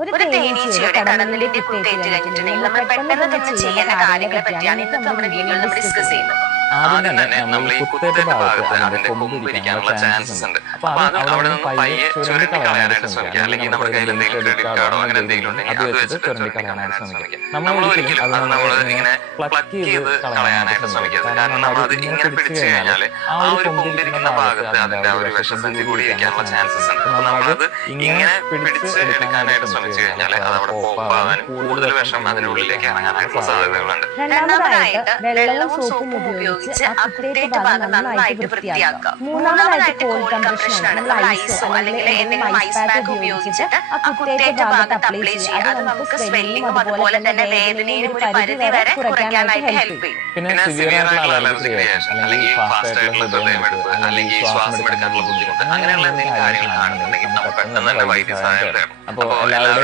ഒരു തേനീച്ചയുടെ കടന്നലിന്റെ കുത്തേറ്റ് കഴിഞ്ഞിട്ടുണ്ടെങ്കിൽ നമ്മൾ പെട്ടെന്ന് തന്നെ ചെയ്യേണ്ട കാര്യങ്ങളെ പറ്റിയാണ് ഇന്നത്തെ നമ്മുടെ വീഡിയോയിൽ നമ്മൾ ഡിസ്കസ് ചെയ്യുന്നത്. ആദ്യം തന്നെ നമ്മൾ ഈ കുത്തേറ്റ ഭാഗത്ത് അതിന്റെ കൊമ്പ് ചാൻസസ് ഉണ്ട്. അപ്പൊ അത് അവിടെ നിന്ന് പയ്യെ ചുരണ്ടി കളയാനായിട്ട് ശ്രമിക്കുക അല്ലെങ്കിൽ നമ്മുടെ കയ്യിൽ എന്തെങ്കിലും ക്രെഡിറ്റ് കാർഡോ അങ്ങനെ എന്തെങ്കിലും ഉണ്ടെങ്കിൽ അത് വെച്ച് ചുരണ്ടി കളയാനായിട്ട് ശ്രമിക്കുക നമ്മൾ ഒരിക്കലും അത് നമ്മൾ ഇങ്ങനെ പ്ലക്ക് ചെയ്ത് കളയാനായിട്ട് ശ്രമിക്കരുത്. കാരണം നമ്മൾ അത് ഇങ്ങനെ പിടിച്ചു കഴിഞ്ഞാൽ ആ ഒരു കൊമ്പിരിക്കുന്ന ഭാഗത്ത് അതിന്റെ ഒരു വിഷസഞ്ചി കൂടി ഇരിക്കാനുള്ള ചാൻസസ് ഉണ്ട്. അപ്പൊ നമ്മളത് ഇങ്ങനെ പിടിച്ച് എടുക്കാനായിട്ട് ശ്രമിച്ചു കഴിഞ്ഞാൽ അത് അവിടെ പോപ്പാകാനും കൂടുതൽ വിഷം അതിനുള്ളിലേക്ക് ഇറങ്ങാനായിട്ടുള്ള സാധ്യതകളുണ്ട് രണ്ടാമതായിട്ട് വെള്ളവും സോപ്പും ഉപയോഗിച്ച് അപ്ഡേറ്റ് ഭാഗം നന്നായിട്ട് വൃത്തിയാക്കുക. മൂന്നാമതായിട്ട് കോൾ കംപ്രഷൻ നമ്മൾ ഐസോ അല്ലെങ്കിൽ എന്തെങ്കിലും ഐസ് പാക്ക് ഉപയോഗിച്ചിട്ട് ആ കുത്തേറ്റ ഭാഗത്ത് അപ്ലൈ ചെയ്യുക. അത് നമുക്ക് സ്വെല്ലിങ്ങും അതുപോലെ തന്നെ വേദനയും ഒരു പരിധി വരെ കുറയ്ക്കാനായിട്ട് ഹെൽപ്പ് ചെയ്യും. പിന്നെ സിവിയർ ആയിട്ടുള്ള അലർജി അല്ലെങ്കിൽ ഫാസ്റ്റ് ആയിട്ടുള്ള ഹൃദയമെടുപ്പ് അല്ലെങ്കിൽ ശ്വാസം എടുക്കാനുള്ള ബുദ്ധിമുട്ട്. അങ്ങനെയുള്ള എന്തെങ്കിലും കാര്യങ്ങൾ കാണുന്നുണ്ടെങ്കിൽ നമ്മൾ പെട്ടെന്ന് തന്നെ വൈദ്യസഹായം തേടണം. അപ്പോൾ